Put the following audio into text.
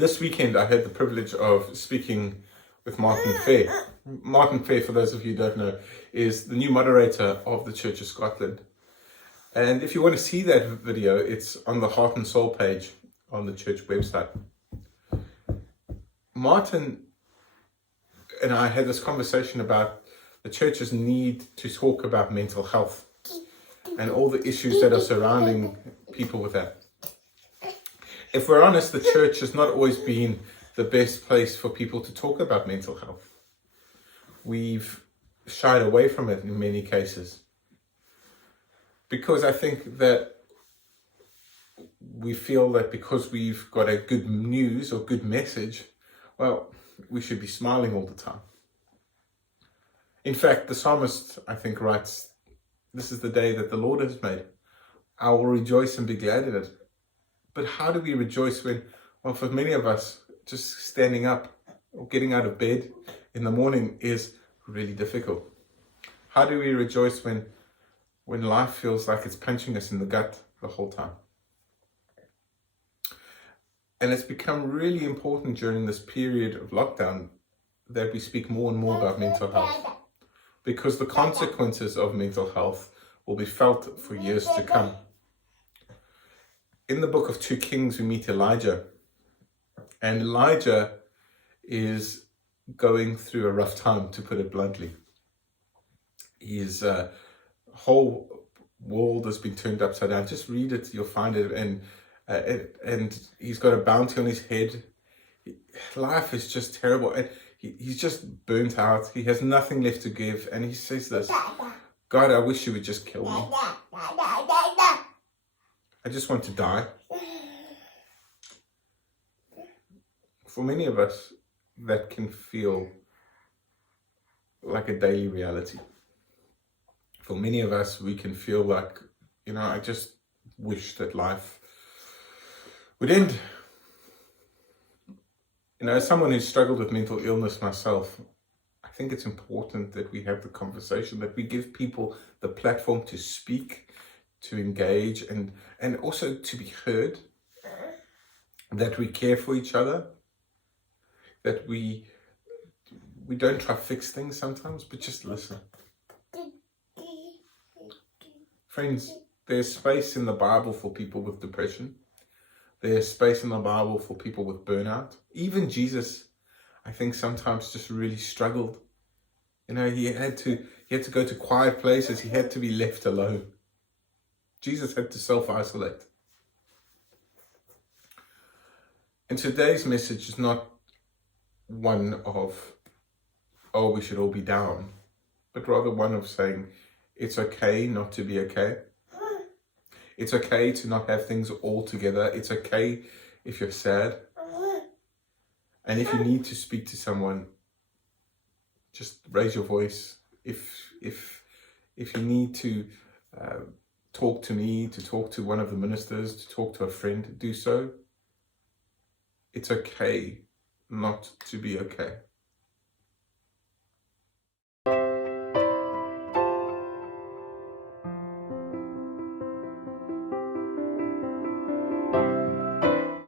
This weekend, I had the privilege of speaking with Martin Fair. Martin Fair, for those of you who don't know, is the new moderator of the Church of Scotland. And if you want to see that video, it's on the Heart and Soul page on the church website. Martin and I had this conversation about the church's need to talk about mental health and all the issues that are surrounding people with that. If we're honest, the church has not always been the best place for people to talk about mental health. We've shied away from it in many cases, because I think that we feel that because we've got a good news or good message, well, we should be smiling all the time. In fact, the psalmist, I think, writes, "This is the day that the Lord has made. I will rejoice and be glad in it." But how do we rejoice when, well, for many of us, just standing up or getting out of bed in the morning is really difficult? How do we rejoice when life feels like it's punching us in the gut the whole time? And it's become really important during this period of lockdown that we speak more and more about mental health, because the consequences of mental health will be felt for years to come. In the book of 2 Kings, we meet Elijah, and Elijah is going through a rough time, to put it bluntly. His whole world has been turned upside down. Just read it, you'll find it. And he's got a bounty on his head. Life is just terrible. And he's just burnt out. He has nothing left to give. And he says this, "God, I wish you would just kill me. I just want to die." For many of us, that can feel like a daily reality. For many of us, we can feel like, I just wish that life would end. As someone who's struggled with mental illness myself, I think it's important that we have the conversation, that we give people the platform to speak, to engage, and also to be heard, that we care for each other, that we don't try to fix things sometimes, but just listen. Friends, there's space in the Bible for people with depression. There's space in the Bible for people with burnout. Even Jesus, I think, sometimes just really struggled. He had to go to quiet places. He had to be left alone. Jesus had to self-isolate. And today's message is not one of, oh, we should all be down, but rather one of saying, it's okay not to be okay. It's okay to not have things all together. It's okay if you're sad. And if you need to speak to someone, just raise your voice. If you need to talk to me, to talk to one of the ministers, to talk to a friend, do so. It's okay not to be okay.